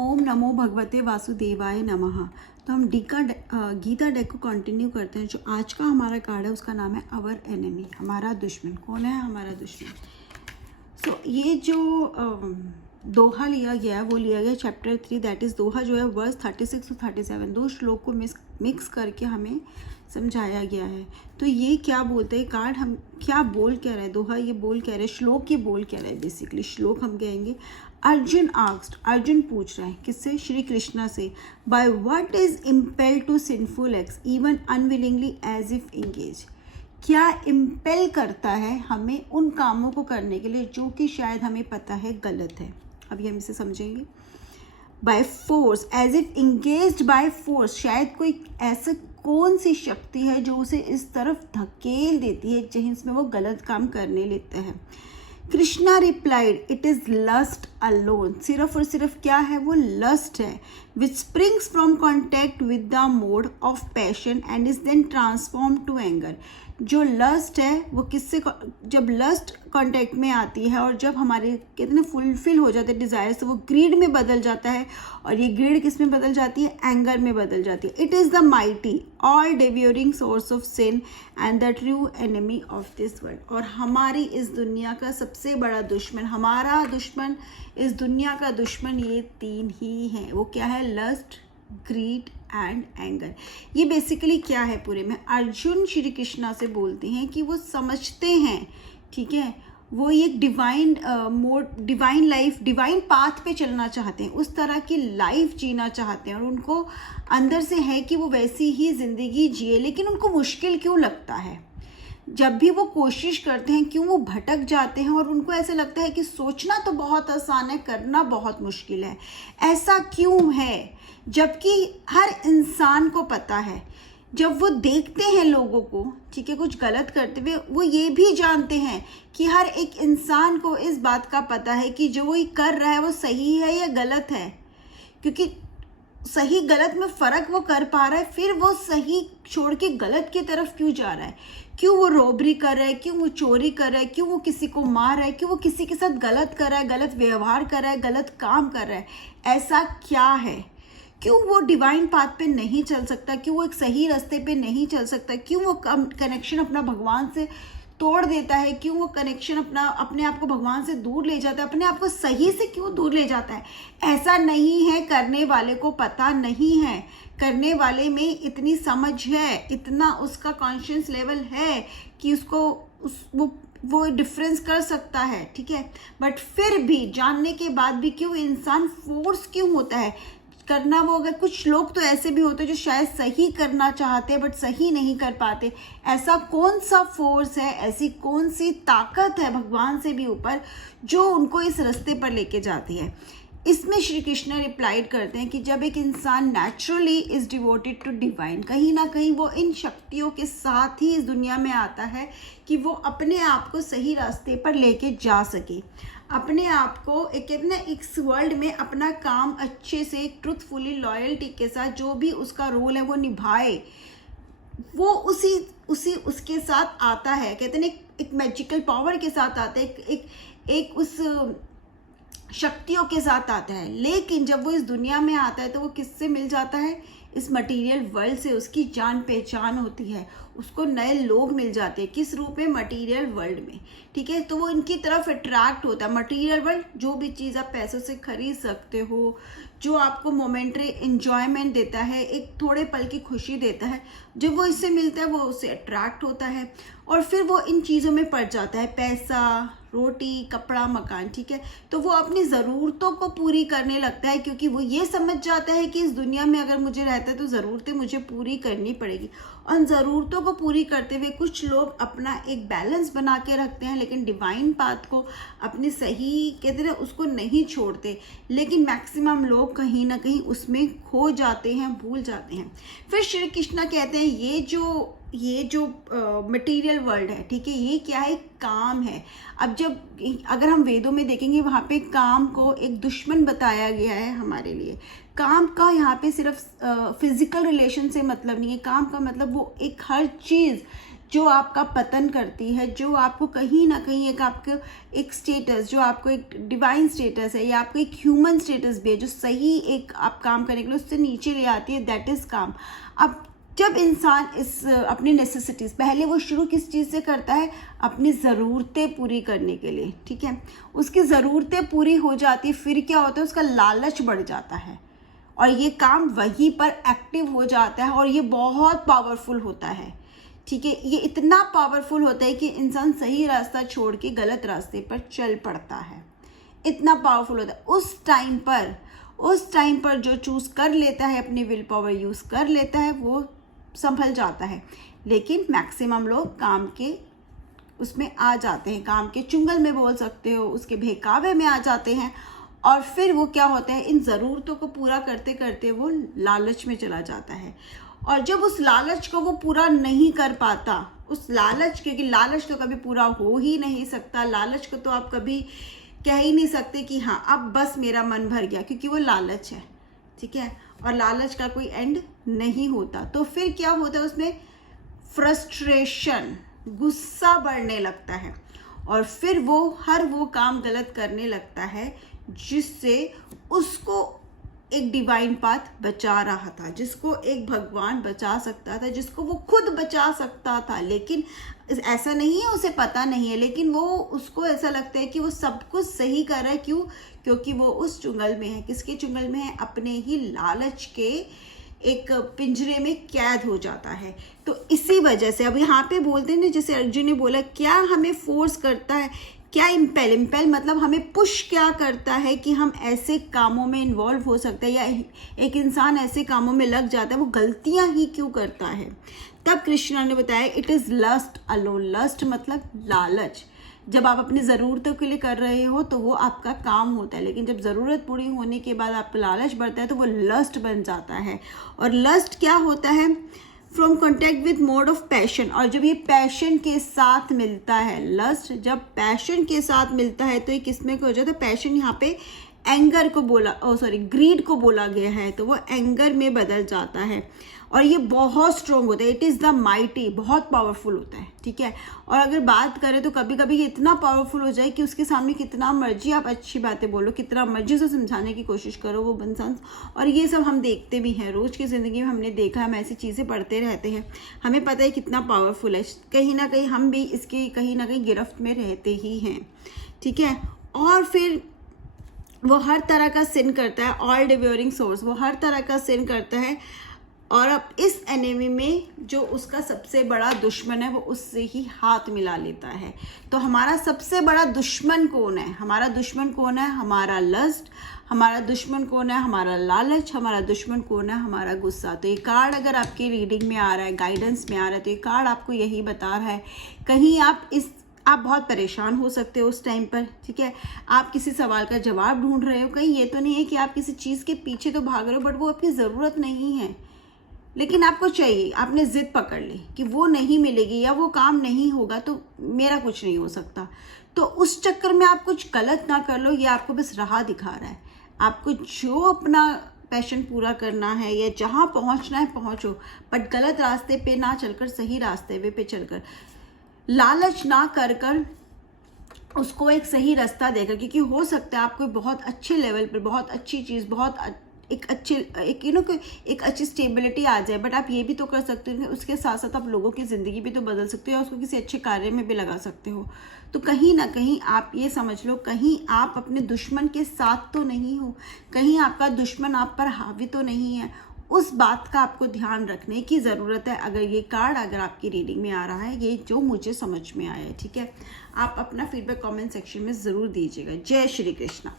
ओम नमो भगवते वासुदेवाय नमः। तो हम गीता डेक को कंटिन्यू करते हैं। जो आज का हमारा कार्ड है उसका नाम है अवर एनिमी, हमारा दुश्मन। कौन है हमारा दुश्मन? सो ये जो दोहा लिया गया है वो लिया गया चैप्टर 3, दैट इज़ दोहा जो है वर्स 36 to 37, दो श्लोक को मिक्स करके हमें समझाया गया है। तो ये क्या बोलते हैं कार्ड, हम क्या बोल कह रहे हैं, दोहा ये बोल कह रहे हैं, श्लोक ये बोल कह रहे हैं। बेसिकली श्लोक हम कहेंगे अर्जुन आस्क्ड, अर्जुन पूछ रहे हैं किससे? श्री कृष्णा से। By what is impelled to sinful acts even unwillingly as if engaged. क्या इम्पेल करता है हमें उन कामों को करने के लिए जो कि शायद हमें पता है गलत है। अभी हम इसे समझेंगे। By force, as if engaged by force, शायद कोई ऐसा कौन सी शक्ति है जो उसे इस तरफ धकेल देती है जिसमें वो गलत काम करने लेता है। Krishna replied it is lust alone, सिर्फ और सिर्फ क्या है वो? लस्ट है। Which springs from contact with the mode of passion and is then transform to anger. जो लस्ट है वो किससे, जब लस्ट कांटेक्ट में आती है और जब हमारे कितने फुलफिल हो जाते हैं डिज़ायर्स, तो वो ग्रीड में बदल जाता है। और ये ग्रीड किस में बदल जाती है? एंगर में बदल जाती है। It is the mighty all devouring source of sin and the true enemy of this world. और हमारी इस दुनिया का सबसे बड़ा दुश्मन, हमारा दुश्मन, इस दुनिया का दुश्मन, ये तीन ही हैं। वो क्या है? Lust, greed and anger. ये बेसिकली क्या है? पूरे में अर्जुन श्री कृष्णा से बोलते हैं कि वो समझते हैं, ठीक है, वो एक divine mode, divine life, divine path पे चलना चाहते हैं, उस तरह की लाइफ जीना चाहते हैं और उनको अंदर से है कि वो वैसी ही ज़िंदगी जिए। लेकिन उनको मुश्किल क्यों लगता है? जब भी वो कोशिश करते हैं क्यों वो भटक जाते हैं और उनको ऐसे लगता है कि सोचना तो बहुत आसान है, करना बहुत मुश्किल है। ऐसा क्यों है? जबकि हर इंसान को पता है, जब वो देखते हैं लोगों को, ठीक है, कुछ गलत करते हुए, वो ये भी जानते हैं कि हर एक इंसान को इस बात का पता है कि जो वो कर रहा है वो सही है या गलत है। क्योंकि सही गलत में फ़र्क वो कर पा रहा है, फिर वो सही छोड़ के गलत की तरफ क्यों जा रहा है? क्यों वो रॉबरी कर रहा है? क्यों वो चोरी कर रहा है? क्यों वो किसी को मार रहा है? क्यों वो किसी के साथ गलत कर रहा है, गलत व्यवहार कर रहा है, गलत काम कर रहा है? ऐसा क्या है? क्यों वो डिवाइन पाथ पे नहीं चल सकता? क्यों वो एक सही रास्ते पे नहीं चल सकता? क्यों वो कनेक्शन अपना भगवान से तोड़ देता है? क्यों वो कनेक्शन अपने आप को भगवान से दूर ले जाता है? अपने आप को सही से क्यों दूर ले जाता है? ऐसा नहीं है, करने वाले को पता नहीं है। करने वाले में इतनी समझ है, इतना उसका कॉन्शियस लेवल है कि उसको वो डिफरेंस कर सकता है, ठीक है। बट फिर भी जानने के बाद भी क्यों इंसान फोर्स क्यों होता है करना? वो अगर कुछ लोग तो ऐसे भी होते हैं जो शायद सही करना चाहते हैं बट सही नहीं कर पाते। ऐसा कौन सा फोर्स है, ऐसी कौन सी ताकत है भगवान से भी ऊपर जो उनको इस रास्ते पर लेके जाती है? इसमें श्री कृष्ण रिप्लाइड करते हैं कि जब एक इंसान naturally is devoted to divine, कहीं ना कहीं वो इन शक्तियों के साथ ही इस दुनिया में आता है कि वो अपने आप को सही रास्ते पर लेके जा सके, अपने आप को इस वर्ल्ड में अपना काम अच्छे से ट्रुथफुली लॉयल्टी के साथ जो भी उसका रोल है वो निभाए। वो उसके साथ आता है, कहते हैं एक मैजिकल पावर के साथ आता है, एक उस शक्तियों के साथ आता है। लेकिन जब वो इस दुनिया में आता है तो वो किससे मिल जाता है? इस मटेरियल वर्ल्ड से उसकी जान पहचान होती है, उसको नए लोग मिल जाते हैं। किस रूप में? मटेरियल वर्ल्ड में, ठीक है। तो वो इनकी तरफ अट्रैक्ट होता है। मटेरियल वर्ल्ड, जो भी चीज़ आप पैसों से खरीद सकते हो, जो आपको मोमेंट्री एंजॉयमेंट देता है, एक थोड़े पल की खुशी देता है, जब वो इससे मिलता है वो उससे अट्रैक्ट होता है और फिर वो इन चीज़ों में पड़ जाता है। पैसा, रोटी, कपड़ा, मकान, ठीक है। तो वो अपनी ज़रूरतों को पूरी करने लगता है क्योंकि वो ये समझ जाता है कि इस दुनिया में अगर मुझे रहता है तो ज़रूरतें मुझे पूरी करनी पड़ेगी। उन ज़रूरतों को पूरी करते हुए कुछ लोग अपना एक बैलेंस बना के रखते हैं, लेकिन डिवाइन पाथ को अपने सही कहते हैं उसको नहीं छोड़ते। लेकिन मैक्सिमम लोग कहीं ना कहीं उसमें खो जाते हैं, भूल जाते हैं। फिर श्री कृष्ण कहते हैं ये जो मटेरियल वर्ल्ड है, ठीक है, ये क्या है? काम है। अब अगर हम वेदों में देखेंगे वहाँ पे काम को एक दुश्मन बताया गया है हमारे लिए। काम का यहाँ पे सिर्फ फिजिकल रिलेशन से मतलब नहीं है। काम का मतलब वो एक हर चीज़ जो आपका पतन करती है, जो आपको कहीं ना कहीं एक आपको एक स्टेटस, जो आपको एक डिवाइन स्टेटस है या आपको एक ह्यूमन स्टेटस भी है जो सही एक आप काम करने के लिए उससे नीचे ले आती है, दैट इज़ काम। अब जब इंसान इस अपनी नेसेसिटीज़, पहले वो शुरू किस चीज़ से करता है, अपनी ज़रूरतें पूरी करने के लिए, ठीक है, उसकी ज़रूरतें पूरी हो जाती है, फिर क्या होता है, उसका लालच बढ़ जाता है और ये काम वहीं पर एक्टिव हो जाता है और ये बहुत पावरफुल होता है, ठीक है। ये इतना पावरफुल होता है कि इंसान सही रास्ता छोड़ के गलत रास्ते पर चल पड़ता है, इतना पावरफुल होता है। उस टाइम पर जो चूज़ कर लेता है, अपनी विल पावर यूज़ कर लेता है, वो संभल जाता है। लेकिन मैक्सिमम लोग काम के उसमें आ जाते हैं, काम के चुंगल में बोल सकते हो, उसके बहकावे में आ जाते हैं और फिर वो क्या होता है, इन ज़रूरतों को पूरा करते करते वो लालच में चला जाता है। और जब उस लालच को वो पूरा नहीं कर पाता, उस लालच, क्योंकि लालच तो कभी पूरा हो ही नहीं सकता, लालच को तो आप कभी कह ही नहीं सकते कि हाँ अब बस मेरा मन भर गया, क्योंकि वो लालच है, ठीक है, और लालच का कोई एंड नहीं होता। तो फिर क्या होता है, उसमें फ्रस्ट्रेशन, गुस्सा बढ़ने लगता है और फिर वो हर वो काम गलत करने लगता है जिससे उसको एक डिवाइन पाथ बचा रहा था, जिसको एक भगवान बचा सकता था, जिसको वो खुद बचा सकता था। लेकिन ऐसा नहीं है, उसे पता नहीं है, लेकिन वो उसको ऐसा लगता है कि वो सब कुछ सही कर रहा है। क्यों? क्योंकि वो उस चुंगल में है। किसके चुंगल में है? अपने ही लालच के एक पिंजरे में कैद हो जाता है। तो इसी वजह से अब यहाँ पे बोलते हैं ना, जैसे अर्जुन ने बोला, क्या हमें फोर्स करता है, क्या इम्पेल मतलब हमें पुश क्या करता है कि हम ऐसे कामों में इन्वॉल्व हो सकते हैं, या एक इंसान ऐसे कामों में लग जाता है, वो गलतियां ही क्यों करता है। तब कृष्णा ने बताया, it is lust alone. Lust मतलब लालच। जब आप अपनी ज़रूरतों के लिए कर रहे हो तो वो आपका काम होता है, लेकिन जब ज़रूरत पूरी होने के बाद आपका लालच बढ़ता है तो वो लस्ट बन जाता है। और लस्ट क्या होता है? From contact with mode of passion. और जब ये पैशन के साथ मिलता है, लस्ट जब पैशन के साथ मिलता है तो ये किसमें हो जाता है? पैशन यहाँ पे एंगर को बोला, ग्रीड को बोला गया है, तो वो एंगर में बदल जाता है और ये बहुत स्ट्रॉन्ग होता है। इट इज़ द माइटी, बहुत पावरफुल होता है, ठीक है। और अगर बात करें तो कभी कभी ये इतना पावरफुल हो जाए कि उसके सामने कितना मर्जी आप अच्छी बातें बोलो, कितना मर्जी उसे समझाने की कोशिश करो, वो इंसान, और ये सब हम देखते भी हैं रोज़ की ज़िंदगी में, हमने देखा, हम ऐसी चीज़ें पढ़ते रहते हैं, हमें पता है कितना पावरफुल है। कहीं ना कहीं हम भी इसकी कहीं ना कहीं गिरफ्त में रहते ही हैं, ठीक है। और फिर वो हर तरह का सिन करता है, ऑल डिवोरिंग सोर्स, वो हर तरह का सिन करता है। और अब इस एनिमी में जो उसका सबसे बड़ा दुश्मन है वो उससे ही हाथ मिला लेता है। तो हमारा सबसे बड़ा दुश्मन कौन है? हमारा दुश्मन कौन है? हमारा लस्ट। हमारा दुश्मन कौन है? हमारा लालच। हमारा दुश्मन कौन है? हमारा गुस्सा। तो ये कार्ड अगर आपकी रीडिंग में आ रहा है, गाइडेंस में आ रहा है, तो ये कार्ड आपको यही बता रहा है, कहीं आप बहुत परेशान हो सकते हो उस टाइम पर, ठीक है। आप किसी सवाल का जवाब ढूंढ रहे हो, कहीं ये तो नहीं है कि आप किसी चीज़ के पीछे तो भाग रहे हो बट वो आपकी ज़रूरत नहीं है, लेकिन आपको चाहिए, आपने ज़िद पकड़ ली कि वो नहीं मिलेगी या वो काम नहीं होगा तो मेरा कुछ नहीं हो सकता। तो उस चक्कर में आप कुछ गलत ना कर लो, ये आपको बस राह दिखा रहा है। आपको जो अपना पैशन पूरा करना है या जहाँ पहुँचना है पहुँचो, बट गलत रास्ते पे ना चलकर सही रास्ते पे चलकर, लालच ना कर उसको एक सही रास्ता देकर, क्योंकि हो सकता है आपको बहुत अच्छे लेवल पर बहुत अच्छी चीज़, बहुत एक अच्छी स्टेबिलिटी आ जाए, बट आप ये भी तो कर सकते हो, उसके साथ साथ आप लोगों की ज़िंदगी भी तो बदल सकते हो या उसको किसी अच्छे कार्य में भी लगा सकते हो। तो कहीं ना कहीं आप ये समझ लो, कहीं आप अपने दुश्मन के साथ तो नहीं हो, कहीं आपका दुश्मन आप पर हावी तो नहीं है। उस बात का आपको ध्यान रखने की ज़रूरत है। अगर ये कार्ड अगर आपकी रीडिंग में आ रहा है, ये जो मुझे समझ में आया है, ठीक है, आप अपना फीडबैक कमेंट सेक्शन में ज़रूर दीजिएगा। जय श्री कृष्णा।